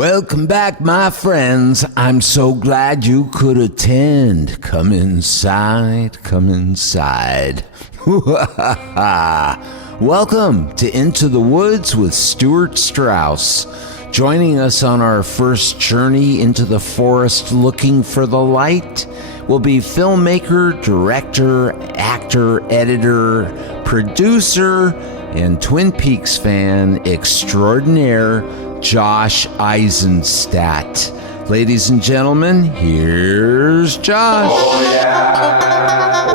Welcome back, my friends. I'm so glad you could attend. Come inside, come inside. Welcome to Into the Woods with Stewart Strauss. Joining us on our first journey into the forest looking for the light will be filmmaker, director, actor, editor, producer, and Twin Peaks fan extraordinaire, Josh Eisenstadt. Ladies and gentlemen, here's Josh. Oh, yeah.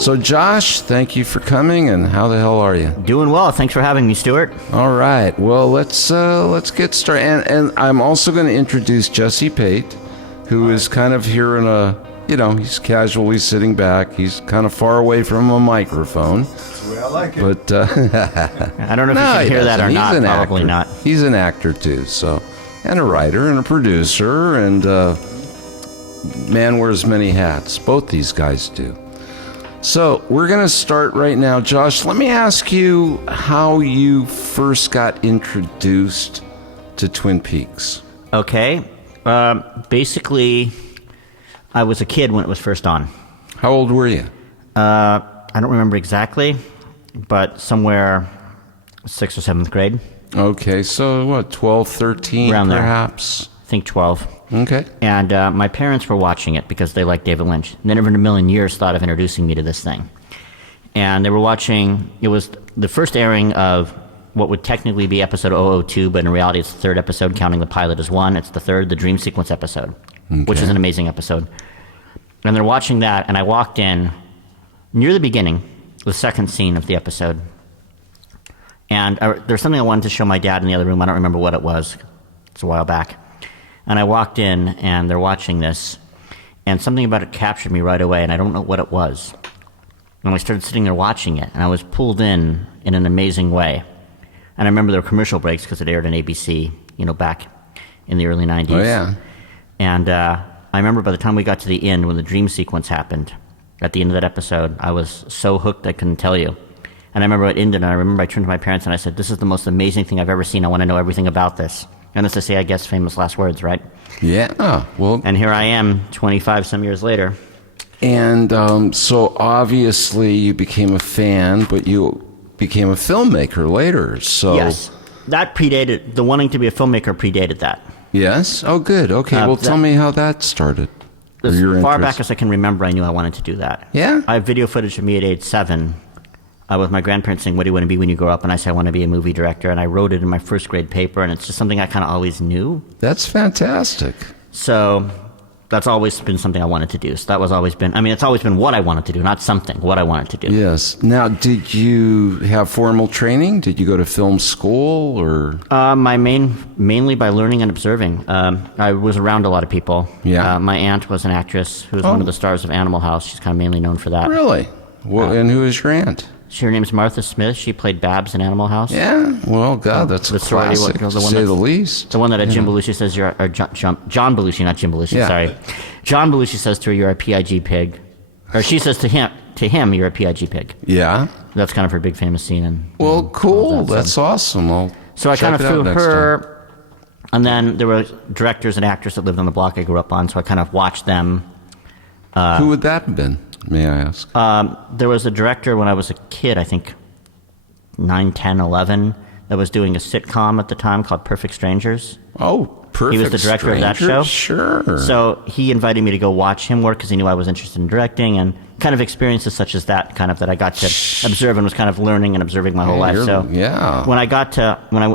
So, Josh, thank you for coming, and how the hell are you? Doing well. Thanks for having me, Stuart. All right. Well, let's get started. And I'm also going to introduce Jesse Pate, who is kind of here in a, he's casually sitting back. He's kind of far away from a microphone. That's the way I like it. But I don't know if you can hear that or not. Probably actor. not. He's an actor too, and a writer and a producer, and man wears many hats. Both these guys do. So we're going to start right now. Josh, let me ask you how you first got introduced to Twin Peaks. Okay. Basically, I was a kid when it was first on. How old were you? I don't remember exactly, but somewhere 6th or 7th grade. Okay, so what, 12, 13 Around there. perhaps? I think 12. Okay. And my parents were watching it because they liked David Lynch. They never in a million years thought of introducing me to this thing. And they were watching, it was the first airing of what would technically be episode 002, but in reality it's the third episode, counting the pilot as one. It's the third, the dream sequence episode, which is an amazing episode. And they're watching that, and I walked in near the beginning, the second scene of the episode. And there's something I wanted to show my dad in the other room. I don't remember what it was. It's a while back. And I walked in, and they're watching this, and something about it captured me right away, and I don't know what it was. And I started sitting there watching it, and I was pulled in an amazing way. And I remember there were commercial breaks because it aired on ABC, back in the early 90s. Oh, yeah. And I remember by the time we got to the end, when the dream sequence happened, at the end of that episode, I was so hooked I couldn't tell you. And I remember it ended, and I remember I turned to my parents and I said, "This is the most amazing thing I've ever seen. I want to know everything about this." And as to say, I guess, famous last words, right? Yeah. Oh, well. And here I am, 25-some years later. And so obviously you became a fan, but you became a filmmaker later. So Yes. That predated, the wanting to be a filmmaker predated that. Yes? Oh, good. Okay. Well, tell me how that started. As Your far interest. back as I can remember, I knew I wanted to do that. Yeah? I have video footage of me at age 7 with my grandparents saying, "What do you want to be when you grow up?" And I said, "I want to be a movie director." And I wrote it in my first grade paper, and it's just something I kind of always knew. That's fantastic. So that's always been something I wanted to do. So that was always been, it's always been what I wanted to do, not something, what I wanted to do. Yes. Now, did you have formal training? Did you go to film school or? Mainly by learning and observing. I was around a lot of people. Yeah. My aunt was an actress who was one of the stars of Animal House. She's kind of mainly known for that. Really? Well, and who is your aunt? Her name's Martha Smith. She played Babs in Animal House. Yeah. Well, God, that's a The sorority classic, one- to the one say that's- the least. The one that Jim Belushi says you're, or John Belushi, not Jim Belushi, Yeah. sorry. John Belushi says to her, "You're a PIG pig." Or she says to him, "You're a PIG pig." Yeah. That's kind of her big famous scene. And Well, cool. that, so- That's awesome. So I check kind of it out threw next her, and then there were directors and actors that lived on the block I grew up on, so I kind of watched them. time. Who would that have been, may I ask? There was a director when I was a kid, I think 9, 10, 11, that was doing a sitcom at the time called Perfect Strangers. Oh, Perfect He was the director of that show. Sure. So he invited me to go watch him work because he knew I was interested in directing, and kind of experiences such as that, kind of that I got to observe and was kind of learning and observing my whole life. So yeah. when I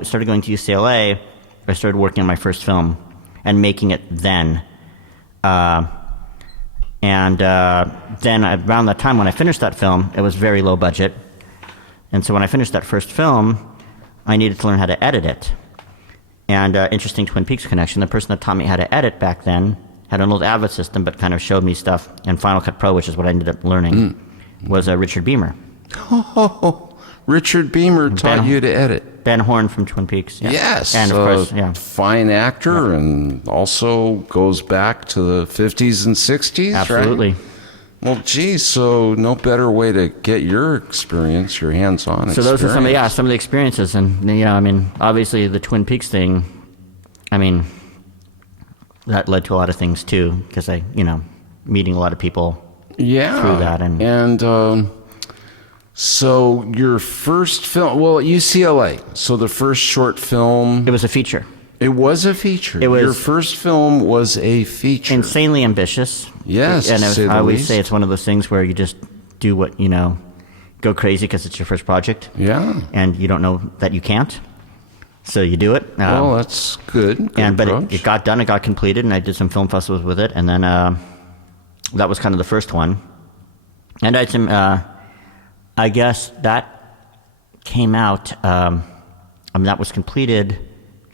started going to UCLA, I started working on my first film and making it then. Then around that time when I finished that film, it was very low budget. And so when I finished that first film, I needed to learn how to edit it. And interesting Twin Peaks connection, the person that taught me how to edit back then had an old Avid system, but kind of showed me stuff in Final Cut Pro, which is what I ended up learning, was Richard Beamer. Oh, Richard Beamer taught you to edit. Ben Horn from Twin Peaks. Yeah. Yes. And of course, yeah. Fine actor, and also goes back to the 50s and 60s, Absolutely. right? Well, geez, so no better way to get your experience, your hands-on experience. So those are some of the experiences. And, I mean, obviously the Twin Peaks thing, I mean, that led to a lot of things, too, because meeting a lot of people through that. And so your first film, well, at UCLA, so the first short film... It was a feature. It was a feature. Your first film was a feature. Insanely ambitious. Yes, and I always say it's one of those things where you just do what, go crazy because it's your first project. Yeah. And you don't know that you can't. So you do it. Well, that's good. But it got done, it got completed, and I did some film festivals with it. And then that was kind of the first one. And I had some, I guess that came out, that was completed...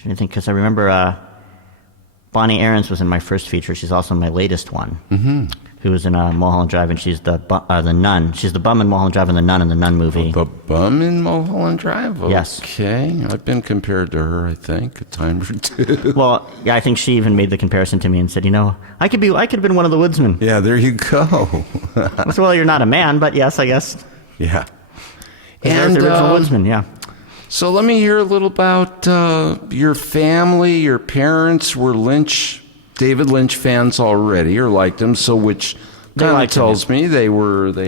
I think because I remember Bonnie Aarons was in my first feature. She's also in my latest one, who was in Mulholland Drive, and she's the nun. She's the bum in Mulholland Drive and the nun in the Nun movie. The bum in Mulholland Drive? Okay. Yes. I've been compared to her, I think, a time or two. Well, yeah, I think she even made the comparison to me and said, I could have been one of the woodsmen. Yeah, there you go. Well, you're not a man, but yes, I guess. Yeah. And the original woodsman, yeah. So let me hear a little about your family. Your parents were David Lynch fans already, or liked him. So which kind of tells me they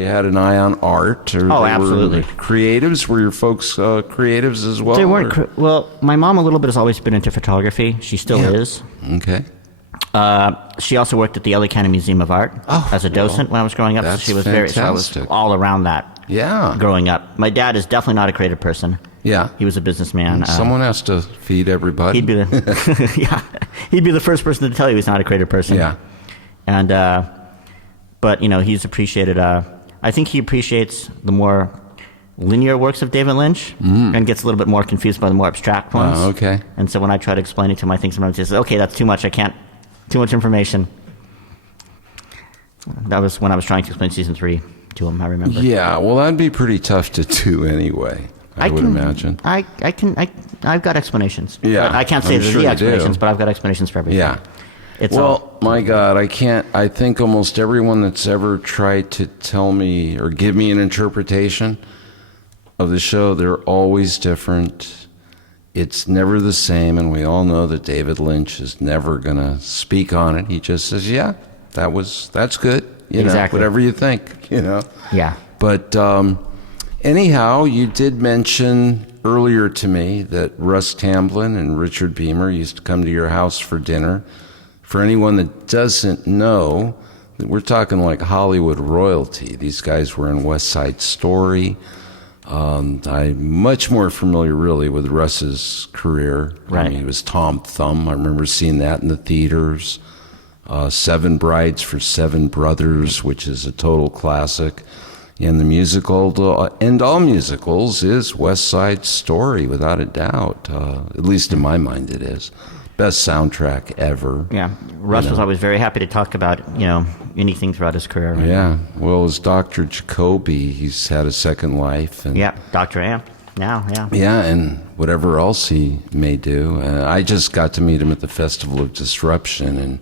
had an eye on art. Or absolutely. Were creatives. Were your folks creatives as well? They weren't. Well, my mom a little bit has always been into photography. She still is. Okay. She also worked at the LA County Museum of Art as a docent when I was growing up. That's so she was fantastic. I was all around that. Yeah. Growing up, my dad is definitely not a creative person. Yeah. He was a businessman. Someone has to feed everybody. He'd be the first person to tell you he's not a creative person. Yeah. And but he's appreciated. I think he appreciates the more linear works of David Lynch and gets a little bit more confused by the more abstract ones. Oh, okay. And so when I try to explain it to him, I think sometimes he says, "Okay, that's too much. I can't. Too much information." That was when I was trying to explain season 3 to him. I remember. Yeah. Well, that'd be pretty tough to do anyway. I would imagine. I've got explanations. Yeah. I can't say the explanations, but I've got explanations for everything. Yeah. My God, I think almost everyone that's ever tried to tell me or give me an interpretation of the show, they're always different. It's never the same, and we all know that David Lynch is never going to speak on it. He just says, yeah, that's good. Exactly. Whatever you think, Yeah. But anyhow, you did mention earlier to me that Russ Tamblyn and Richard Beamer used to come to your house for dinner. For anyone that doesn't know, we're talking like Hollywood royalty. These guys were in West Side Story. I'm much more familiar, really, with Russ's career. Right. I mean, he was Tom Thumb. I remember seeing that in the theaters. Seven Brides for Seven Brothers, which is a total classic. And the musical, and all musicals, is West Side Story, without a doubt. At least in my mind, it is. Best soundtrack ever. Yeah. Russ was always very happy to talk about, anything throughout his career. Right? Yeah. Well, as Dr. Jacoby, he's had a second life. And yeah. Dr. Amp now, yeah. Yeah, and whatever else he may do. I just got to meet him at the Festival of Disruption, and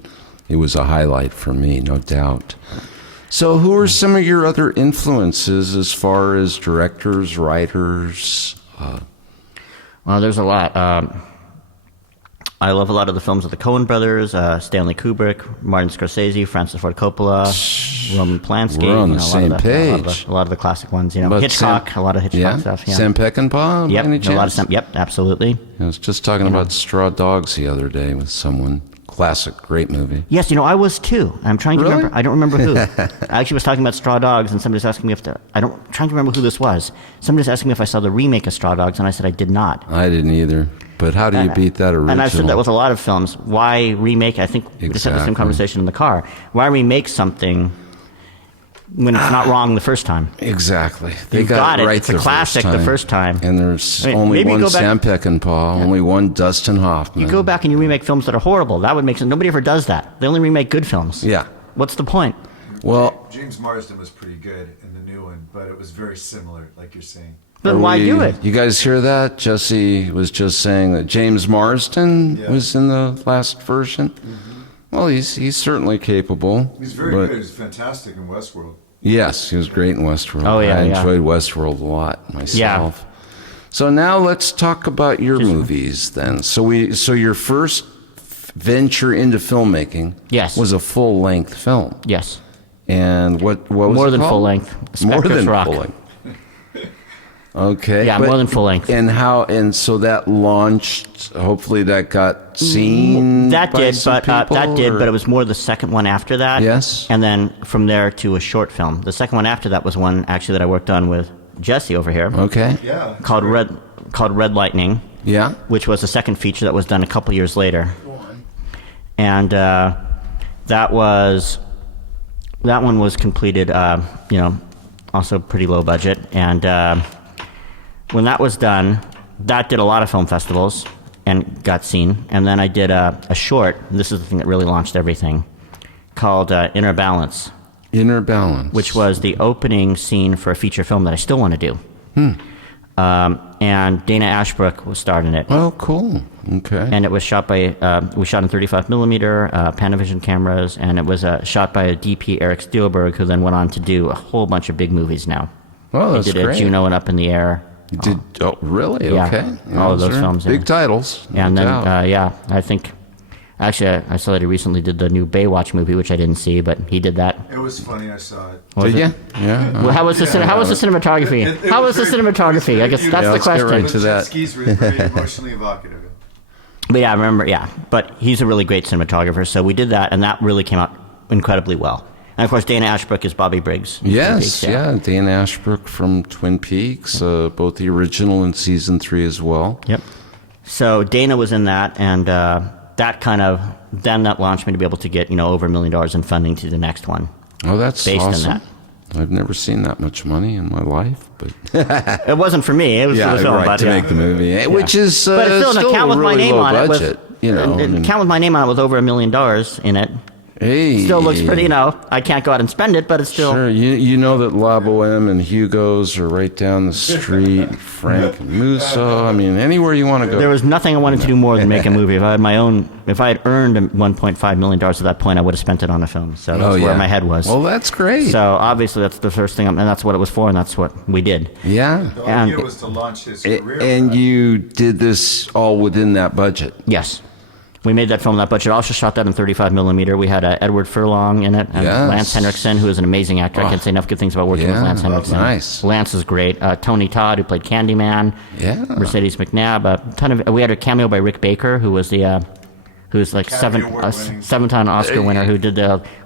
it was a highlight for me, no doubt. So who are some of your other influences as far as directors, writers? Well, there's a lot. I love a lot of the films of the Coen brothers, Stanley Kubrick, Martin Scorsese, Francis Ford Coppola, Roman Polanski. We're on the same page. A lot of the classic ones, But Hitchcock, a lot of Hitchcock stuff. Yeah. Sam Peckinpah? Yep, any chance? a lot of Sam. Yep, absolutely. I was just talking about Straw Dogs the other day with someone. Classic, great movie. Yes, I was too. I'm trying to Really? remember. I don't remember who. I actually was talking about Straw Dogs, and somebody was asking me trying to remember who this was. Somebody was asking me if I saw the remake of Straw Dogs, and I said I did not. I didn't either. But how do you beat that original? And I've said that with a lot of films. Why remake? I think we just had the same conversation in the car. Why remake something when it's not wrong the first time? Exactly. They You've got got it. right It's a classic the first time. And there's only maybe one go back- Sam Peckinpah, only one Dustin Hoffman. You go back and you remake films that are horrible. That would make sense. Nobody ever does that. They only remake good films. Yeah. What's the point? Well, James Marsden was pretty good in the new one, but it was very similar, like you're saying. Then why do it? You guys hear that? Jesse was just saying that James Marsden was in the last version. Well, he's certainly capable. He's very good. He's fantastic in Westworld. Yes, he was great in Westworld. Oh, yeah, I yeah. enjoyed Westworld a lot myself. So now let's talk about your movies then. So your first venture into filmmaking Yes. was a full-length film. Yes. And what was More it than called? full length. More Spectre's than Rock. full length. Okay. Yeah, more than full length. And so that launched, hopefully that got seen That by did, some but people, or- it was more the second one after that. Yes. And then from there to a short film. The second one after that was one actually that I worked on with Jesse over here. Okay. Yeah. Called Red Lightning, Yeah. which was the second feature that was done a couple years later. And that one was completed, also pretty low budget. And when that was done, that did a lot of film festivals and got seen. And then I did a short, and this is the thing that really launched everything, called Inner Balance, Inner Balance. which was the opening scene for a feature film that I still want to do. And Dana Ashbrook was starred in it. Oh, cool. Okay. And it was shot by, we shot in 35 millimeter Panavision cameras, and it was shot by a DP, Eric Steelberg, who then went on to do a whole bunch of big movies now. Oh, that's He did great. Juno and Up in the Air. You did? Oh, really? Yeah. Okay. All of those are films, Big yeah. titles. no And then, doubt. I think, actually, I saw that he recently did the new Baywatch movie, which I didn't see, but he did that. It was funny. I saw it. Was Did it? you? Yeah. Well, how was the cinematography? It How was the very- it cinematography? I very guess beautiful. that's Yeah, the let's get question. right to that. Skis were very emotionally evocative. But yeah, I remember, but he's a really great cinematographer, so we did that, and that really came out incredibly well. And of course, Dana Ashbrook is Bobby Briggs. Yes, Twin Peaks, yeah. Dana Ashbrook from Twin Peaks, both the original and season 3 as well. Yep. So Dana was in that, and that launched me to be able to get over $1 million in funding to the next one. Oh, that's Based on awesome. that. I've never seen that much money in my life, but It wasn't for me; it was for the film. right, but, to yeah. make the movie, which is But still, an still account a with really my name low on budget. it was an account with my name on it with over $1 million in it. Hey, Still looks pretty. I can't go out and spend it, but it's still. Sure, you know that La Boheme and Hugo's are right down the street. Frank and Musso. I mean, anywhere you want to go. There was nothing I wanted to do more than make a movie. If I had earned $1.5 million at that point, I would have spent it on a film. So that's where my head was. Well, that's great. So obviously that's the first thing, and that's what it was for, and that's what we did. Yeah. The And- idea was to launch his career. And you did this all within that budget. Yes. We made that film on that budget. Also shot that in 35 millimeter. We had Edward Furlong in it, and Yes. Lance Henriksen, who is an amazing actor. I can't say enough good things about working with Yeah. Lance Oh, Henriksen. nice. Lance is great. Tony Todd, who played Candyman. Yeah. Mercedes McNabb. A ton of. We had a cameo by Rick Baker, who was the. Who's like Academy Award-winning. seven-time Oscar winner, who did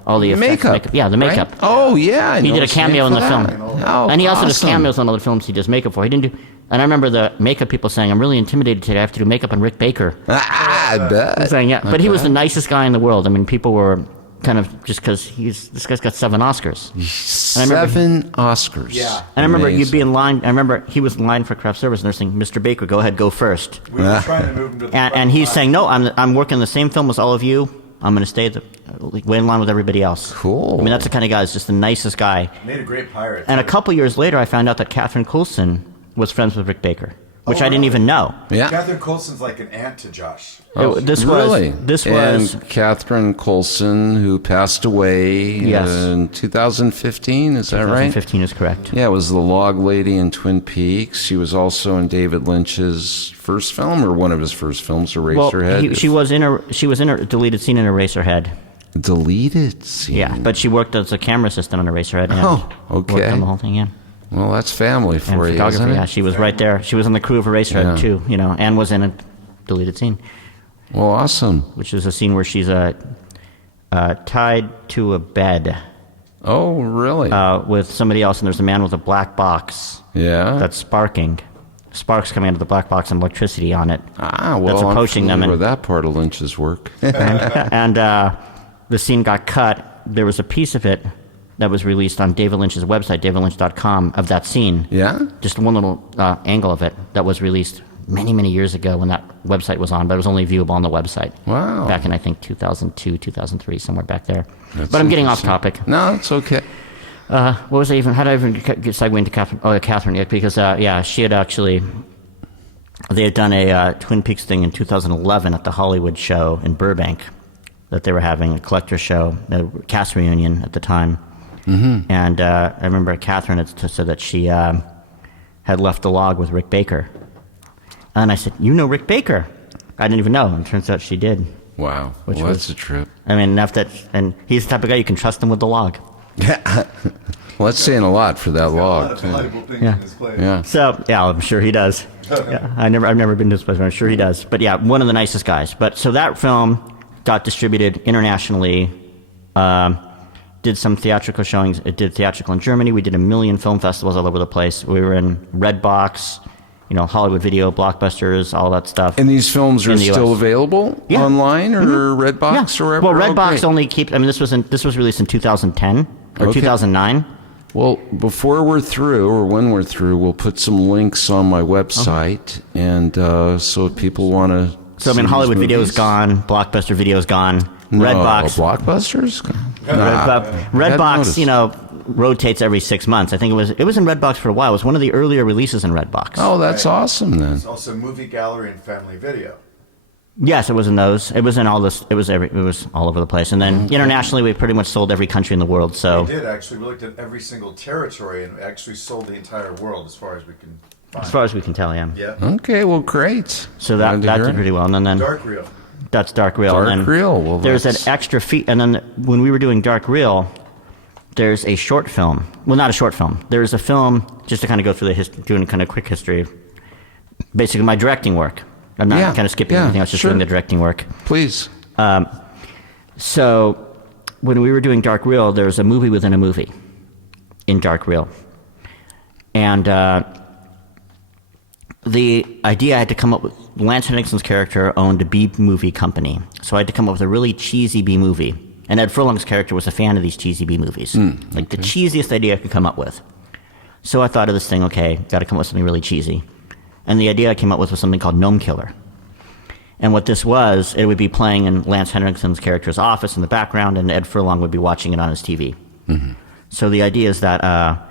all the effects, Makeup. Yeah, the makeup. Right? Oh, yeah. I He know did a his name cameo in for the that. film. Oh, And he also does awesome. cameos on other films he does makeup for. He didn't do. And I remember the makeup people saying, "I'm really intimidated today. I have to do makeup on Rick Baker." I bet. Saying, yeah, but he was the nicest guy in the world. I mean, people were kind of just because this guy's got 7 Oscars. I remember- 7 Oscars. Yeah. And I remember you'd Amazing. be in line. I remember he was in line for craft service, and they're saying, "Mr. Baker, go ahead, go first." We were trying to move him to the front And he's line. saying, "No, I'm working the same film as all of you. I'm going to stay way in line with everybody else." Cool. I mean, that's the kind of guy. He's just the nicest guy. Made a great pirate. And a too. couple years later, I found out that Catherine Coulson was friends with Rick Baker, which Oh, I didn't really? even know. Yeah. Catherine Coulson's like an aunt to Josh. This really? was And Catherine Coulson, who passed away Yes. in 2015, is that right? 2015 is correct. Yeah, it was the log lady in Twin Peaks. She was also in David Lynch's first film, or one of his first films, Eraserhead. Well, she was in a deleted scene in Eraserhead. Deleted scene. Yeah, but she worked as a camera assistant on Eraserhead. And Oh, okay. Worked on the whole thing, yeah. Well, that's family And for you, photography, isn't it? yeah. She was right there. She was on the crew of Eraserhead Yeah. too, and was in a deleted scene, Well, awesome. which is a scene where she's tied to a bed Oh, really? with somebody else, and there's a man with a black box yeah. that's sparking. Sparks coming out of the black box and electricity on it. well, that's I'm approaching them familiar and- with that part of Lynch's work. And the scene got cut. There was a piece of it that was released on David Lynch's website, davidlynch.com, of that scene. Yeah? Just one little angle of it that was released many, many years ago when that website was on, but it was only viewable on the website. Wow. Back in, I think, 2002, 2003, somewhere back there. That's But I'm getting off interesting. topic. No, it's okay. What was I even, how did I even get segue into Catherine? Oh, Catherine, yeah, because, she had actually, they had done a Twin Peaks thing in 2011 at the Hollywood show in Burbank that they were having, a collector show, a cast reunion at the time. Mm-hmm. And I remember Catherine had said that she had left the log with Rick Baker. And I said, "You know Rick Baker?" I didn't even know. And it turns out she did. Wow. Well, that's a trip. I mean, enough that, and he's the type of guy you can trust him with the log. Yeah. Well, that's saying a lot for that log. A lot of valuable things in his place. Yeah. So, yeah, I'm sure he does. Yeah, I've never been to his place, but I'm sure he does. But yeah, one of the nicest guys. But so that film got distributed internationally. Did some theatrical showings. It did theatrical in Germany. We did 1 million film festivals all over the place. We were in Redbox, Hollywood Video, Blockbusters, all that stuff. And these films are still available online or Redbox or wherever? Well, Redbox only keeps. I mean, this was released in 2010 or 2009. Well, before we're through, or when we're through, we'll put some links on my website, and so if people want to. So I mean, Hollywood Video is gone. Blockbuster Video is gone. No, Redbox. Blockbusters. Redbox, rotates every 6 months. I think it was in Redbox for a while. It was one of the earlier releases in Redbox. Oh, that's awesome then. It's also Movie Gallery and Family Video. Yes, it was in those. It was in all this. It was all over the place. And then internationally, we pretty much sold every country in the world. So we did actually. We looked at every single territory and actually sold the entire world as far as we can find. As far as we can tell, yeah. Yeah. Okay, well, great. So that did pretty well. And then Dark Reel. That's Dark Reel. Dark Reel. Well, there's an extra feat. And then when we were doing Dark Reel, there's a short film. Well, not a short film. There's a film, just to kind of go through doing a kind of quick history. Basically, my directing work. I'm not kind of skipping anything. I was just doing the directing work. Please. So when we were doing Dark Reel, there was a movie within a movie in Dark Reel. And the idea I had to come up with, Lance Henriksen's character owned a B-movie company. So I had to come up with a really cheesy B-movie. And Ed Furlong's character was a fan of these cheesy B-movies. The cheesiest idea I could come up with. So I thought of this thing, okay, got to come up with something really cheesy. And the idea I came up with was something called Gnome Killer. And what this was, it would be playing in Lance Henriksen's character's office in the background, and Ed Furlong would be watching it on his TV. Mm-hmm. So the idea is that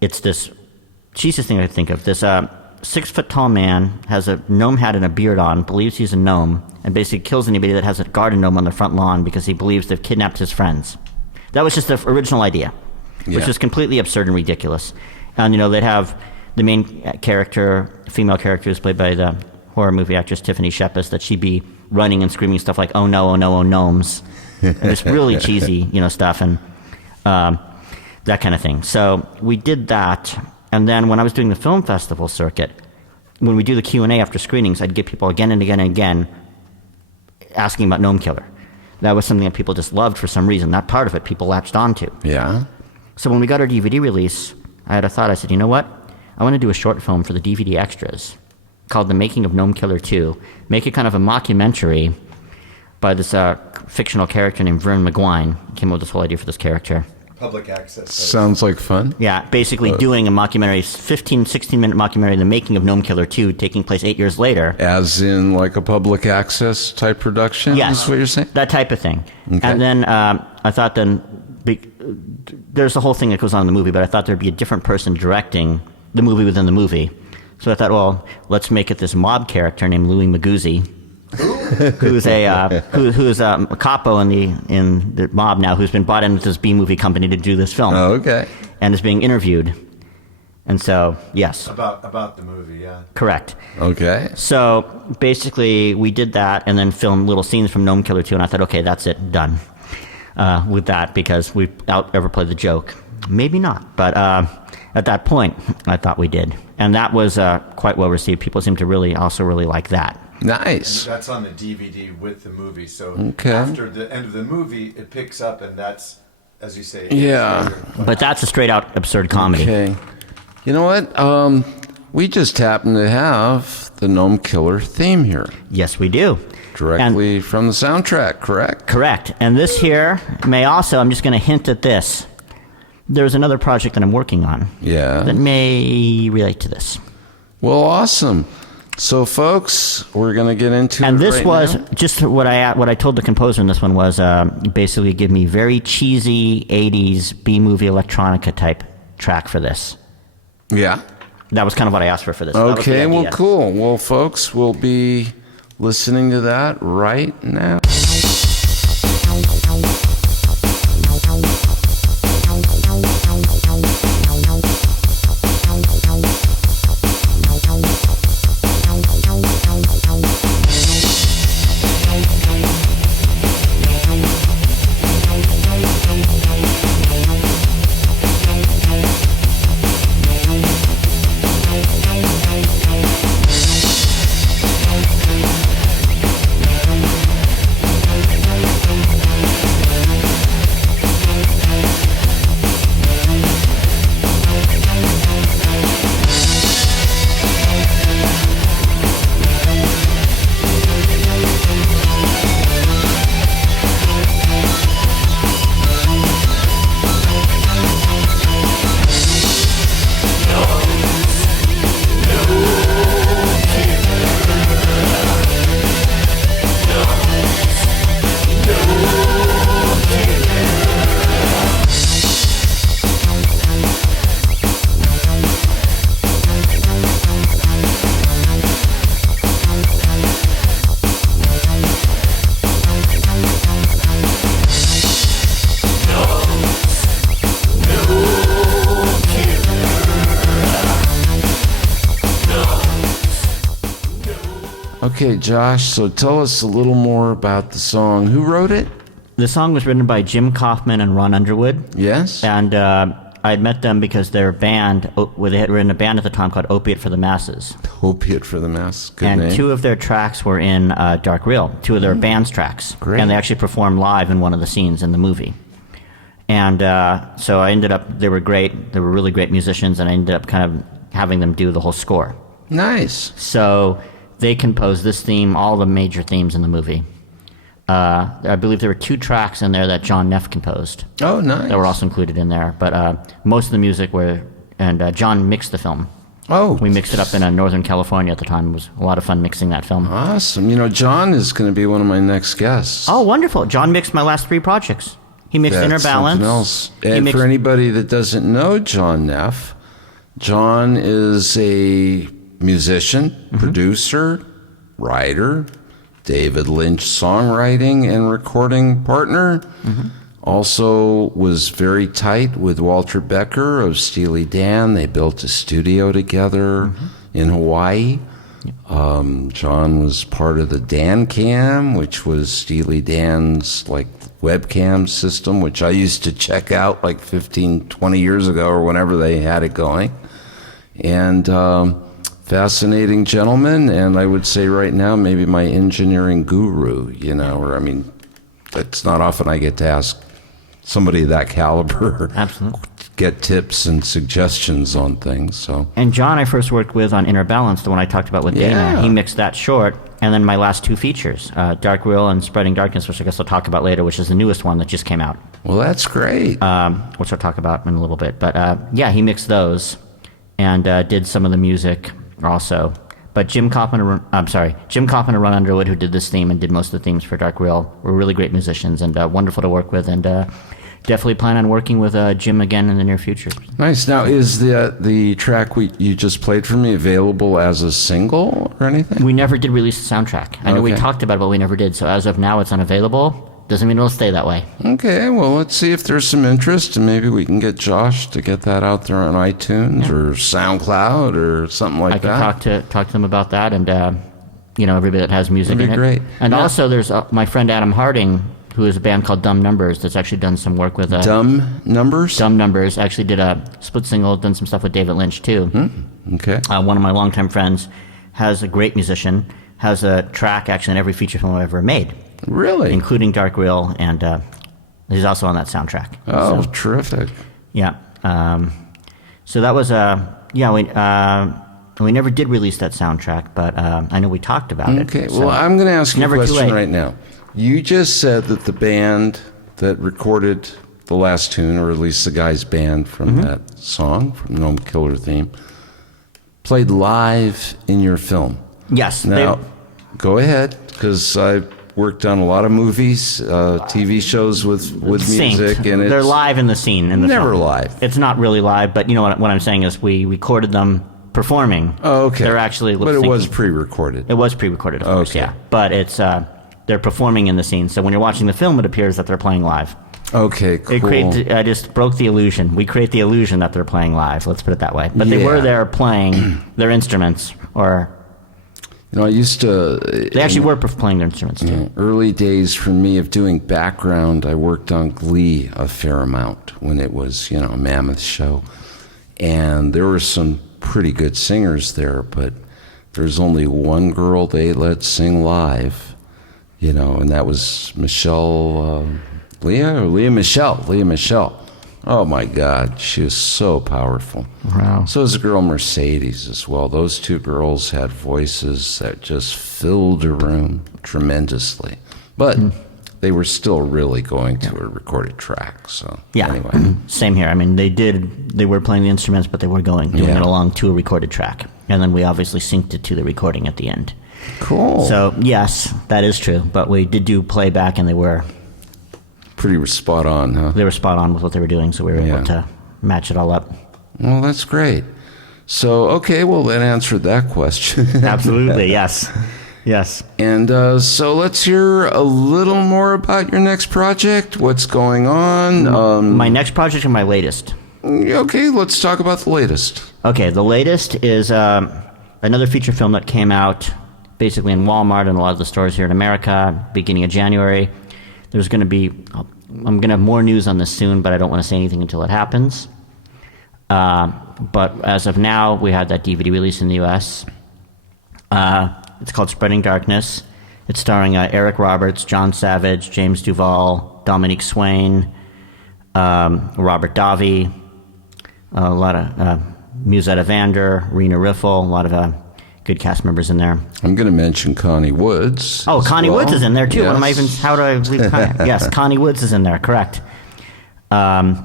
it's this cheesiest thing I could think of. This 6-foot-tall man has a gnome hat and a beard on, believes he's a gnome, and basically kills anybody that has a garden gnome on the front lawn because he believes they've kidnapped his friends. That was just the original idea, which was completely absurd and ridiculous. And, they'd have the main character, female character, is played by the horror movie actress Tiffany Shepis, that she'd be running and screaming stuff like, "Oh no, oh no, oh gnomes." And it's really cheesy, stuff, and that kind of thing. So we did that. And then when I was doing the film festival circuit, when we do the Q&A after screenings, I'd get people again and again and again asking about Gnome Killer. That was something that people just loved for some reason. That part of it people latched onto. Yeah. So when we got our DVD release, I had a thought. I said, you know what? I want to do a short film for the DVD extras called The Making of Gnome Killer 2. Make it kind of a mockumentary by this fictional character named Vern McGuine. Came up with this whole idea for this character. Public access. Sounds like fun. Yeah, basically doing a mockumentary, 15, 16-minute mockumentary, The Making of Gnome Killer 2, taking place 8 years later. As in like a public access type production? Yes. Is what you're saying? That type of thing. Okay. And then I thought there's the whole thing that goes on in the movie, but I thought there'd be a different person directing the movie within the movie. So I thought, well, let's make it this mob character named Louis Maguzzi, who's a capo in the mob now, who's been brought in with this B-movie company to do this film. Oh, okay. And is being interviewed. And so, yes. About the movie, yeah. Correct. Okay. So basically, we did that and then filmed little scenes from Gnome Killer 2, and I thought, okay, that's it, done with that, because we overplayed the joke. Maybe not, but at that point, I thought we did. And that was quite well received. People seem to really like that. Nice. And that's on the DVD with the movie. So Okay. after the end of the movie, it picks up, and that's, as you say, Yeah. But that's a straight-out absurd comedy. Okay. You know what? We just happen to have the Gnome Killer theme here. Yes, we do. Directly from the soundtrack, correct? Correct. And this here may also, I'm just going to hint at this. There's another project that I'm working on Yeah. that may relate to this. Well, awesome. So, folks, we're going to get into And it this right was now. just what I told the composer in this one was basically give me very cheesy 80s B-movie electronica type track for this. Yeah. That was kind of what I asked for this. That was the Okay, well, idea. cool. Well, folks, we'll be listening to that right now. Okay, Josh, so tell us a little more about the song. Who wrote it? The song was written by Jim Kaufman and Ron Underwood. Yes? And I had met them because their band, they had written a band at the time called Opiate for the Masses. Opiate for the Mass. Good And name. 2 of their tracks were in Dark Real, 2 of their band's tracks. Great. And they actually performed live in one of the scenes in the movie. And so I ended up, they were great. They were really great musicians, and I ended up kind of having them do the whole score. Nice. So they composed this theme, all the major themes in the movie. I believe there were 2 tracks in there that John Neff composed. Oh, nice. That were also included in there. But most of the music were, and John mixed the film. Oh. We mixed it up in Northern California at the time. It was a lot of fun mixing that film. Awesome. You know, John is going to be one of my next guests. Oh, wonderful. John mixed my last 3 projects. He mixed Inner That's Balance. something else. He And mixed- for anybody that doesn't know John Neff, John is a musician, producer, writer, David Lynch songwriting and recording partner. Also was very tight with Walter Becker of Steely Dan. They built a studio together in Hawaii. John was part of the Dan Cam, which was Steely Dan's like webcam system, which I used to check out like 15, 20 years ago or whenever they had it going. And fascinating gentleman, and I would say right now maybe my engineering guru, you know, or I mean, it's not often I get to ask somebody of that caliber Absolutely. get tips and suggestions on things. So And John I first worked with on Inner Balance, the one I talked about with Dana. Yeah. He mixed that short. And then my last 2 features, Dark Real and Spreading Darkness, which I guess I'll talk about later, which is the newest one that just came out, well, that's great. which I'll talk about in a little bit. But yeah, he mixed those and did some of the music also. But Jim Kaufman and Ron Underwood, who did this theme and did most of the themes for Dark Real, were really great musicians and wonderful to work with. And definitely plan on working with Jim again in the near future. Nice. Now, is the track you just played for me available as a single or anything? We never did release the soundtrack. I know we Okay. talked about it, but we never did. So as of now, it's unavailable. Doesn't mean it'll stay that way. Okay, well, let's see if there's some interest, and maybe we can get Josh to get that out there on iTunes or SoundCloud or something like I can that. talk to them about that, and everybody that has music That'd in be it. great. And Yeah. also, there's my friend Adam Harding, who has a band called Dumb Numbers, that's actually done some work with Dumb Numbers? Dumb Numbers. Actually, did a split single, done some stuff with David Lynch too. Okay. One of my longtime friends has a great musician, has a track actually in every feature film I've ever made, Really? including Dark Real, and he's also on that soundtrack. Oh, So, terrific. yeah. So that was we never did release that soundtrack, but I know we talked about it. Okay, so- well, I'm going to ask you a Never too question late. right now. You just said that the band that recorded the last tune, or at least the guy's band from that song, from Gnome Killer theme, played live in your film. Yes. Now, go ahead, because I worked on a lot of movies, TV shows with synced. music, and They're it's live in the scene. In the never film. live. It's not really live, but you know what I'm saying is we recorded them performing. Oh, okay. They're actually but it lip-syncing. was pre-recorded. It was pre-recorded, of course, Okay. yeah. But it's they're performing in the scene, so when you're watching the film, it appears that they're playing live. Okay, cool. I just broke the illusion. We create the illusion that they're playing live. Let's put it that way. But they Yeah. were there playing their instruments, or You know, I used to. they actually were playing their instruments too. Early days for me of doing background, I worked on Glee a fair amount when it was, a mammoth show. And there were some pretty good singers there, but there's only one girl they let sing live, and that was Leah Michelle. Oh my God, she was so powerful. Wow. So was the girl Mercedes as well. Those two girls had voices that just filled a room tremendously. But they were still really going to a recorded track. So Yeah. anyway. Same here. I mean, they were playing the instruments, but they were doing Yeah. it along to a recorded track. And then we obviously synced it to the recording at the end. Cool. So, yes, that is true. But we did do playback, and they were pretty spot on, huh? spot on with what they were doing, so we were Yeah. able to match it all up. Well, that's great. So, okay, well, that answered that question. Absolutely, yes. Yes. And so let's hear a little more about your next project. What's going on? My next project and my latest. Okay, let's talk about the latest. Okay, the latest is another feature film that came out basically in Walmart and a lot of the stores here in America, beginning of January. There's going to be, I'm going to have more news on this soon, but I don't want to say anything until it happens. But as of now, we had that DVD release in the U.S. It's called Spreading Darkness. It's starring Eric Roberts, John Savage, James Duvall, Dominique Swain, Robert Davi, a lot of Musetta Vander, Rena Riffle, a lot of good cast members in there. I'm going to mention Connie Woods. Oh, Connie Woods is in there too. Yes. What am I even? How do I leave Connie? Yes, Connie Woods is in there. Correct. And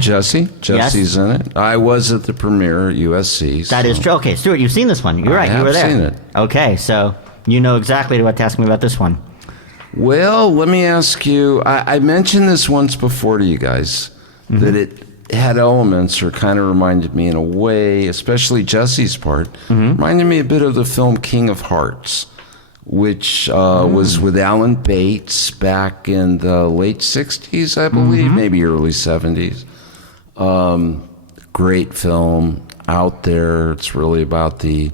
Jesse. Jesse's in it. I was at the premiere at USC. That is true. Okay, Stuart, you've seen this one. You're right. You were there. I've seen it. Okay, so you know exactly what to ask me about this one. Well, let me ask you. I mentioned this once before to you guys that it had elements, or kind of reminded me in a way, especially Jesse's part, reminded me a bit of the film King of Hearts, which was with Alan Bates back in the late 60s, I believe, maybe early 70s. Great film, out there. It's really about the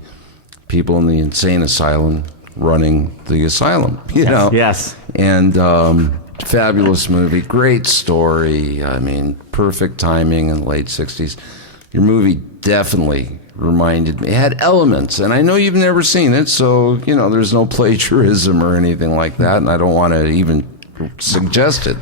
people in the insane asylum running the asylum, you know? Yes. And fabulous movie, great story. I mean, perfect timing in the late 60s. Your movie definitely reminded me. It had elements, and I know you've never seen it, so, you know, there's no plagiarism or anything like that, and I don't want to even suggest it.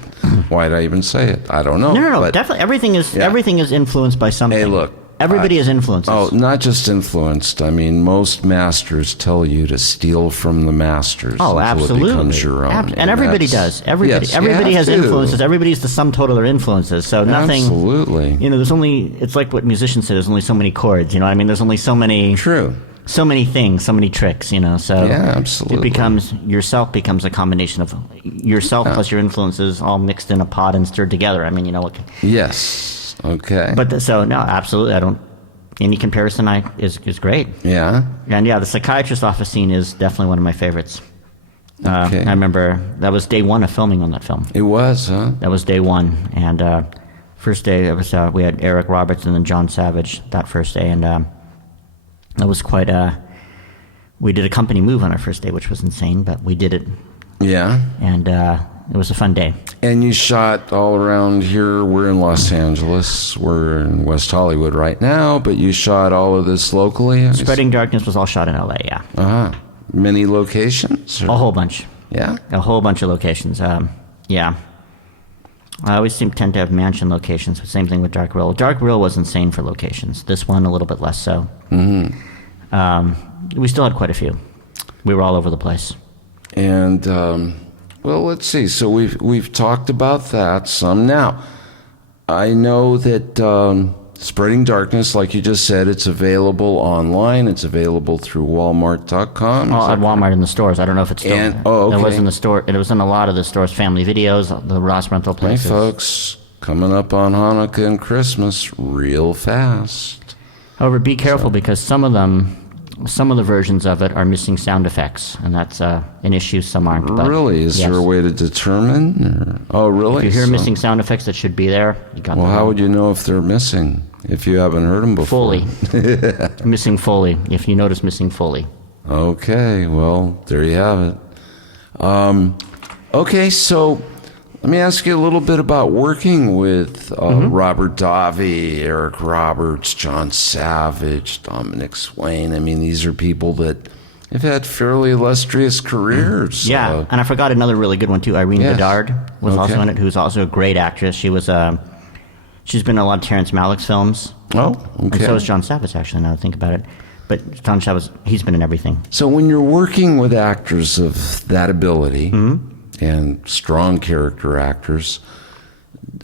Why'd I even say it? I don't know. No, but definitely. Everything is influenced by something. Hey, look. Everybody is influenced. Oh, not just influenced. I mean, most masters tell you to steal from the masters until absolutely. it becomes your own. And everybody does. Everybody has influences. Everybody's the sum total of their influences. So nothing. Absolutely. You know, it's like what musicians say, there's only so many chords. You know what I mean? There's only so many. True. So many things, so many tricks, you know. So yeah, absolutely. Yourself becomes a combination of yourself plus your influences all mixed in a pot and stirred together. I mean, you know what? Yes. Okay. But no, absolutely. Any comparison is great. Yeah. And yeah, the psychiatrist's office scene is definitely one of my favorites. Okay. I remember that was day one of filming on that film. It was, huh? That was day one. And first day, it was, we had Eric Roberts and then John Savage that first day. And that was quite we did a company move on our first day, which was insane, but we did it. Yeah. And it was a fun day. And you shot all around here. We're in Los Angeles. We're in West Hollywood right now, but you shot all of this locally? Spreading Darkness was all shot in L.A., yeah. Uh-huh. Many locations? Or? A whole bunch. Yeah? A whole bunch of locations, yeah. I always tend to have mansion locations, but same thing with Dark Real. Dark Real was insane for locations. This one, a little bit less so. We still had quite a few. We were all over the place. And, well, let's see. So we've talked about that some. Now, I know that Spreading Darkness, like you just said, it's available online. It's available through Walmart.com. Oh, at Walmart in the stores. I don't know if it's still there. Okay. It was in the store. It was in a lot of the stores, Family Videos, the Ross rental places. Hey, folks, coming up on Hanukkah and Christmas real fast. However, be careful because some of the versions of it are missing sound effects, and that's an issue. Some aren't. But really? Is there a way to determine? Or, oh, really? If you hear missing sound effects that should be there, you got them. Well, how would you know if they're missing if you haven't heard them before? Foley. Missing Foley. If you notice missing Foley. Okay, well, there you have it. Okay, so let me ask you a little bit about working with Robert Davi, Eric Roberts, John Savage, Dominic Swain. I mean, these are people that have had fairly illustrious careers. Yeah, and I forgot another really good one, too. Irene Bedard was also in it, who's also a great actress. She was, she's been in a lot of Terrence Malick's films. Oh, okay. And so is John Savage, actually, now that I think about it. But John Savage, he's been in everything. So when you're working with actors of that ability and strong character actors,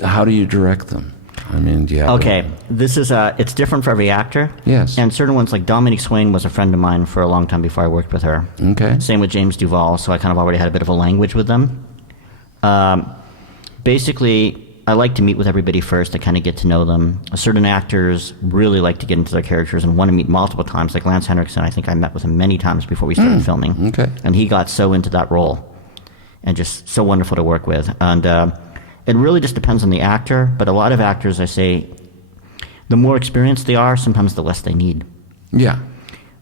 how do you direct them? I mean, do you have this is it's different for every actor. Yes. And certain ones, like Dominique Swain was a friend of mine for a long time before I worked with her. Okay. Same with James Duvall, so I kind of already had a bit of a language with them. Basically, I like to meet with everybody first to kind of get to know them. Certain actors really like to get into their characters and want to meet multiple times. Like Lance Henriksen, I think I met with him many times before we started filming. Okay. And he got so into that role and just so wonderful to work with. And it really just depends on the actor, but a lot of actors, I say, the more experienced they are, sometimes the less they need. Yeah.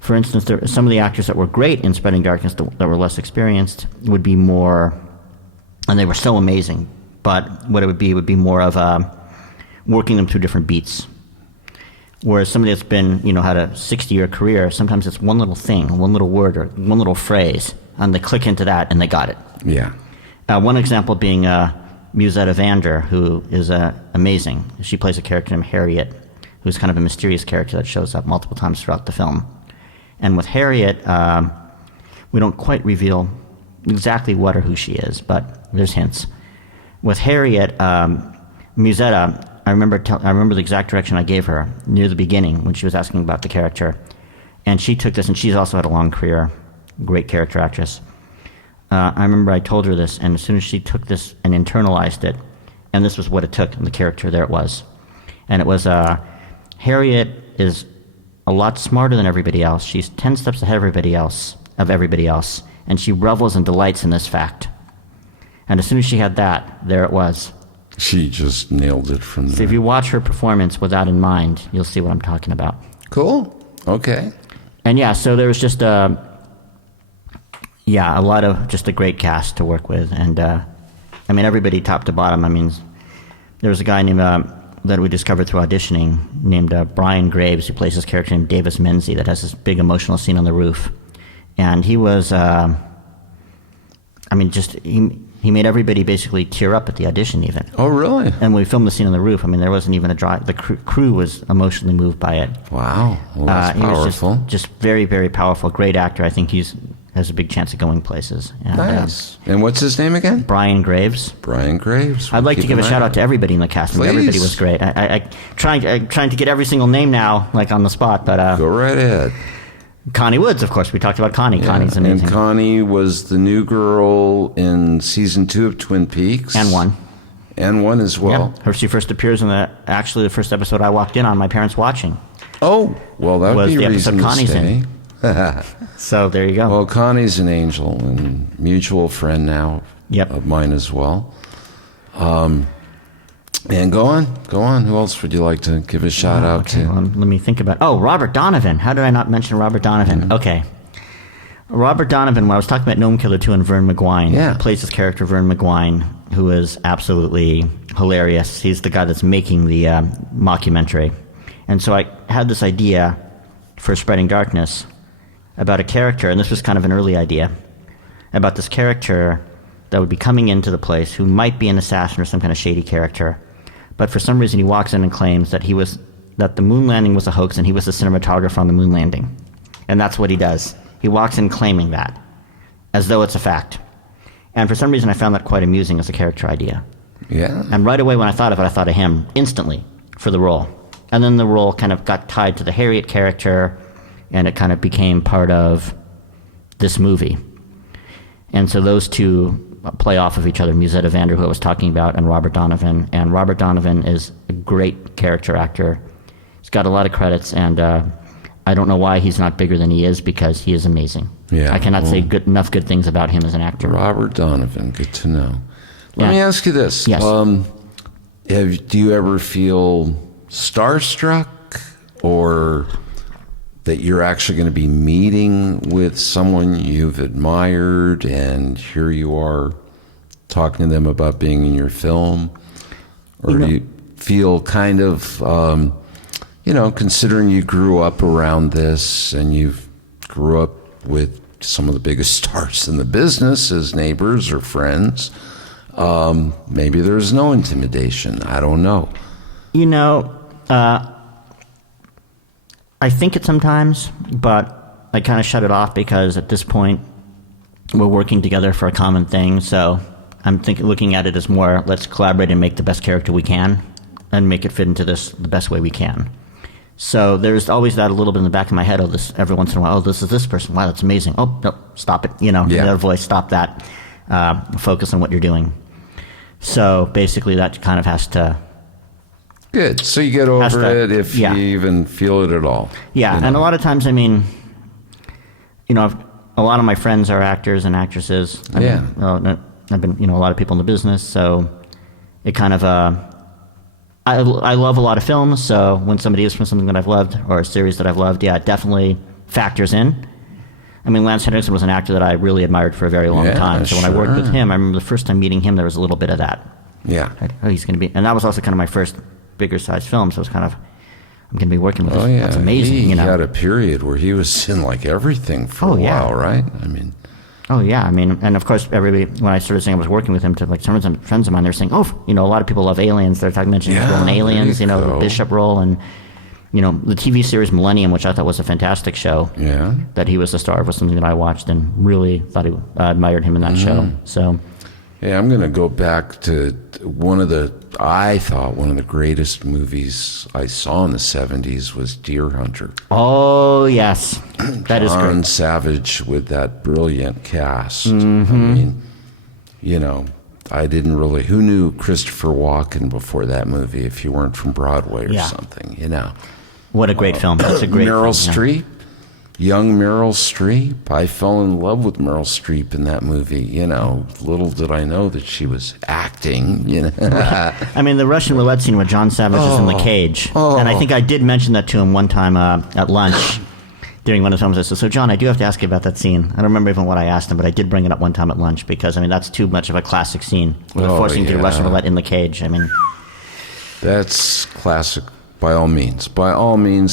For instance, some of the actors that were great in Spreading Darkness that were less experienced would be more, and they were so amazing, but what it would be more of working them through different beats. Whereas somebody that's been, had a 60-year career, sometimes it's one little thing, one little word, or one little phrase, and they click into that and they got it. Yeah. One example being Musetta Vander, who is amazing. She plays a character named Harriet, who's kind of a mysterious character that shows up multiple times throughout the film. And with Harriet, we don't quite reveal exactly what or who she is, but there's hints. With Harriet, Musetta, I remember the exact direction I gave her near the beginning when she was asking about the character. And she took this, and she's also had a long career, great character actress. I remember I told her this, and as soon as she took this and internalized it, and this was what it took, and the character, there it was. And it was, Harriet is a lot smarter than everybody else. She's 10 steps ahead of everybody else, and she revels and delights in this fact. And as soon as she had that, there it was. She just nailed it from there. So if you watch her performance with that in mind, you'll see what I'm talking about. Cool. Okay. And yeah, so there was just a lot of just a great cast to work with. And everybody top to bottom. There was a guy named that we discovered through auditioning named Brian Graves, who plays this character named Davis Menzies that has this big emotional scene on the roof. And he was, he made everybody basically tear up at the audition even. Oh, really? And when we filmed the scene on the roof, there wasn't even a dry, the crew was emotionally moved by it. Wow. Well, that's powerful. He was just very, very powerful. Great actor. I think has a big chance of going places. And, nice. And what's his name again? Brian Graves. Brian Graves. I'd like to give a shout out to everybody in the cast. Everybody was great. I'm trying to get every single name now, like on the spot, but go right ahead. Connie Woods, of course. We talked about Connie. Yeah, Connie's amazing. And Connie was the new girl in season 2 of Twin Peaks. And 1. And 1 as well. Yeah. She first appears in the first episode I walked in on, my parents watching. Oh, well, that would be a reason to stay. So there you go. Well, Connie's an angel and mutual friend now of mine as well. And go on. Who else would you like to give a shout out to? Well, let me think about. Oh, Robert Donovan. How did I not mention Robert Donovan? Mm-hmm. Okay. Robert Donovan, when I was talking about Gnome Killer 2 and Vern McGuine, plays his character Vern McGuine, who is absolutely hilarious. He's the guy that's making the mockumentary. And so I had this idea for Spreading Darkness about a character, and this was kind of an early idea, about this character that would be coming into the place who might be an assassin or some kind of shady character. But for some reason, he walks in and claims that that the moon landing was a hoax and he was the cinematographer on the moon landing. And that's what he does. He walks in claiming that, as though it's a fact. And for some reason, I found that quite amusing as a character idea. Yeah. And right away when I thought of it, I thought of him instantly for the role. And then the role kind of got tied to the Harriet character, and it kind of became part of this movie. And so those two play off of each other, Musetta Vander, who I was talking about, and Robert Donovan. And Robert Donovan is a great character actor. He's got a lot of credits, and I don't know why he's not bigger than he is, because he is amazing. Yeah, I cannot say enough good things about him as an actor. Robert Donovan, good to know. Let me ask you this. Yes. Do you ever feel starstruck, or that you're actually going to be meeting with someone you've admired, and here you are talking to them about being in your film? Or do you feel kind of, considering you grew up around this and you grew up with some of the biggest stars in the business as neighbors or friends, maybe there's no intimidation. I don't know. I think it sometimes, but I kind of shut it off because at this point we're working together for a common thing. So I'm looking at it as more, let's collaborate and make the best character we can and make it fit into this the best way we can. So there's always that a little bit in the back of my head. Every once in a while, this is this person. Wow, that's amazing. Oh, no, stop it. That voice, stop that. Focus on what you're doing. So basically that kind of has to... Good. So you get over it if you even feel it at all. Yeah, and a lot of times, a lot of my friends are actors and actresses. I've been, a lot of people in the business, so it kind of... I love a lot of films, so when somebody is from something that I've loved or a series that I've loved, it definitely factors in. I mean, Lance Henriksen was an actor that I really admired for a very long time. So when I worked with him, I remember the first time meeting him, there was a little bit of that. Yeah. Oh, he's going to be, and that was also kind of my first bigger size film. So it was kind of, I'm going to be working with this. Yeah. That's amazing. He had a period where he was in like everything for a while, right? I mean. Oh yeah, I mean, and of course, everybody. When I started saying I was working with him, to like some friends of mine, they're saying, "Oh, a lot of people love Aliens." They're mentioning his role in Aliens, the Bishop role, and the TV series Millennium, which I thought was a fantastic show. Yeah. That he was the star of was something that I watched and really thought admired him in that show. So. Yeah, I'm going to go back to I thought one of the greatest movies I saw in the 70s was Deer Hunter. Oh, yes. That is great. John Savage with that brilliant cast. Mm-hmm. I mean, I didn't really, who knew Christopher Walken before that movie if you weren't from Broadway or something, What a great film. That's a great Meryl film. Streep. Young Meryl Streep. I fell in love with Meryl Streep in that movie. Little did I know that she was acting. I mean, the Russian roulette scene where John Savage is in the cage. And I think I did mention that to him one time at lunch during one of the films. I said, "So, John, I do have to ask you about that scene." I don't remember even what I asked him, but I did bring it up one time at lunch because, I mean, that's too much of a classic scene. Where they're forcing you to do Russian roulette in the cage. I mean, that's classic. By all means.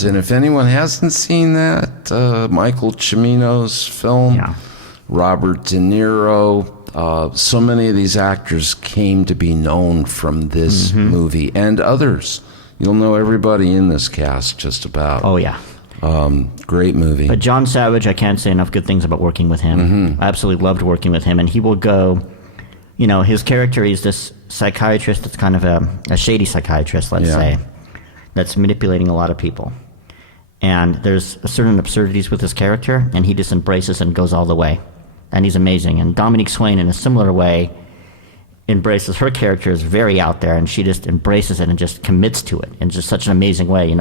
And if anyone hasn't seen that, Michael Cimino's film, Robert De Niro, so many of these actors came to be known from this movie and others. You'll know everybody in this cast just about. Oh, yeah. Great movie. But John Savage, I can't say enough good things about working with him. I absolutely loved working with him. And he will go, his character, he's this psychiatrist that's kind of a shady psychiatrist, let's say, that's manipulating a lot of people. And there's certain absurdities with his character, and he just embraces and goes all the way. And he's amazing. And Dominique Swain, in a similar way, embraces her character as very out there, and she just embraces it and just commits to it in just such an amazing way,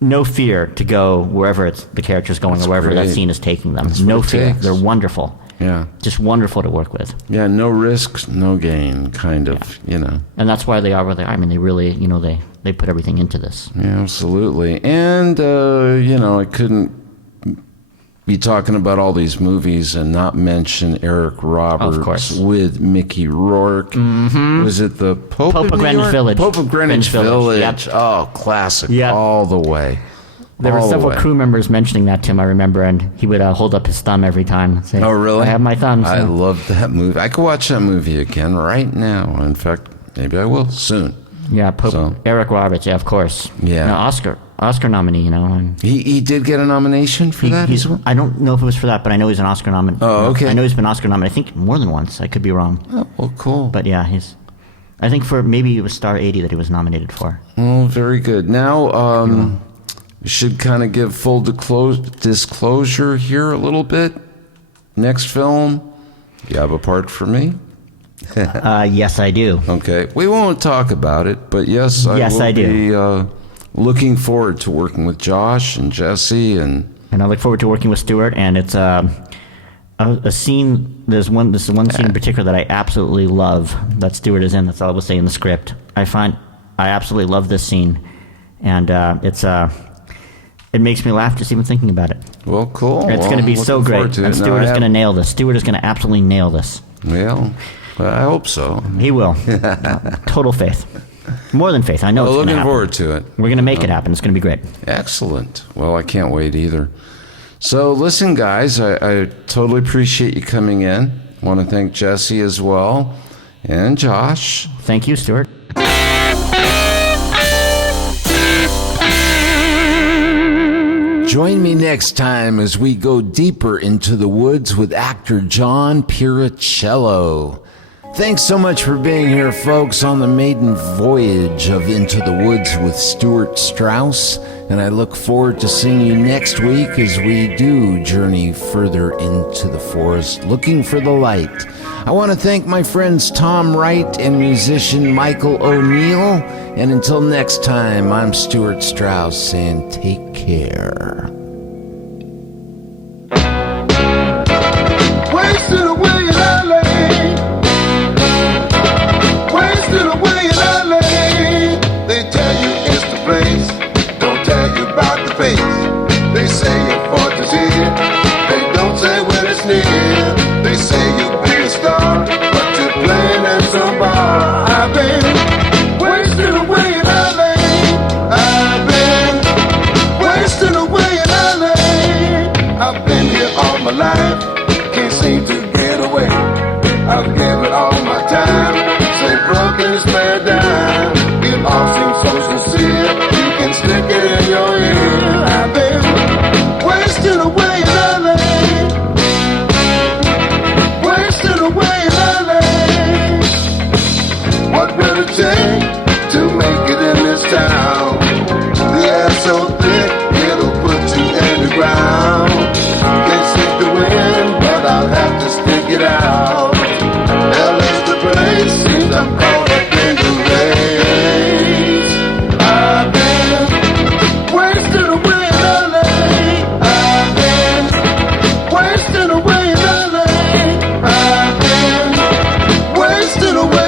No fear to go wherever the character's going or wherever that scene is taking them. No fear. They're wonderful. Yeah. Just wonderful to work with. Yeah, no risk, no gain, kind of, And that's why they are where they are. I mean, they really, they put everything into this. Yeah, absolutely. And, I couldn't be talking about all these movies and not mention Eric Roberts with Mickey Rourke. Was it the Pope of Greenwich Village? Pope of Greenwich Village. Yep. Oh, classic all the way. There were several crew members mentioning that to him, I remember, and he would hold up his thumb every time and say, "Oh, really? I have my thumb." So. I love that movie. I could watch that movie again right now. In fact, maybe I will soon. Yeah, Eric Roberts, of course. Yeah. Oscar nominee, And he did get a nomination for that as well? I don't know if it was for that, but I know he's an Oscar nominee. Oh, okay. I know he's been Oscar nominated, I think more than once. I could be wrong. Oh, well, cool. But yeah, I think for maybe it was Star 80 that he was nominated for. Oh, very good. Now, we should kind of give full disclosure here a little bit. Next film, you have a part for me? Yes, I do. Okay. We won't talk about it, but yes, I do. Be looking forward to working with Josh and Jesse. And I look forward to working with Stewart, and it's a scene, this is one scene in particular that I absolutely love that Stewart is in. That's all I will say in the script. I absolutely love this scene, and it makes me laugh just even thinking about it. Well, cool. It's going to be so great. And Stewart is going to nail this. Stewart is going to absolutely nail this. Well, I hope so. He will. Total faith. More than faith. I know it's going to happen. Looking forward to it. We're going to make it happen. It's going to be great. Excellent. Well, I can't wait either. So, listen, guys, I totally appreciate you coming in. I want to thank Jesse as well, and Josh. Thank you, Stewart. Join me next time as we go deeper into the woods with actor John Piricello. Thanks so much for being here, folks, on the maiden voyage of Into the Woods with Stewart Strauss. And I look forward to seeing you next week as we do journey further into the forest, looking for the light. I want to thank my friends Tom Wright and musician Michael O'Neill. And until next time, I'm Stewart Strauss saying take care. Wasted away in LA. Wasted away in LA. They tell you it's the place, don't tell you about the face. They say you're my life, can't seem to get away. I've given all my time, say broken is fair down. It all seems so sincere, you can stick it in your ear. I've been wasting away in LA, wasting away in LA. What will it take to make it in this town? The air's so thick, it'll put you in the ground. Can't stick the wind, but I'll have to stick it out. LA's the place, seems I'm caught up in the race. I've been wasting away in LA. I've been wasting away in LA. I've been wasting away.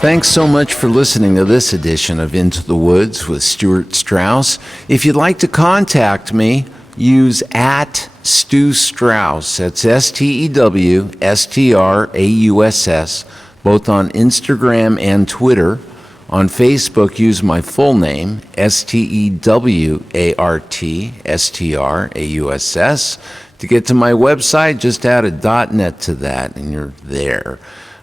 Thanks so much for listening to this edition of Into the Woods with Stewart Strauss. If you'd like to contact me, use @Stew Strauss. That's STEWSTRAUSS, both on Instagram and Twitter. On Facebook, use my full name, STEWARTSTRAUSS. To get to my website, just add a .net to that, and you're there.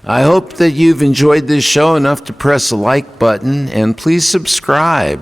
I hope that you've enjoyed this show enough to press the like button, and please subscribe.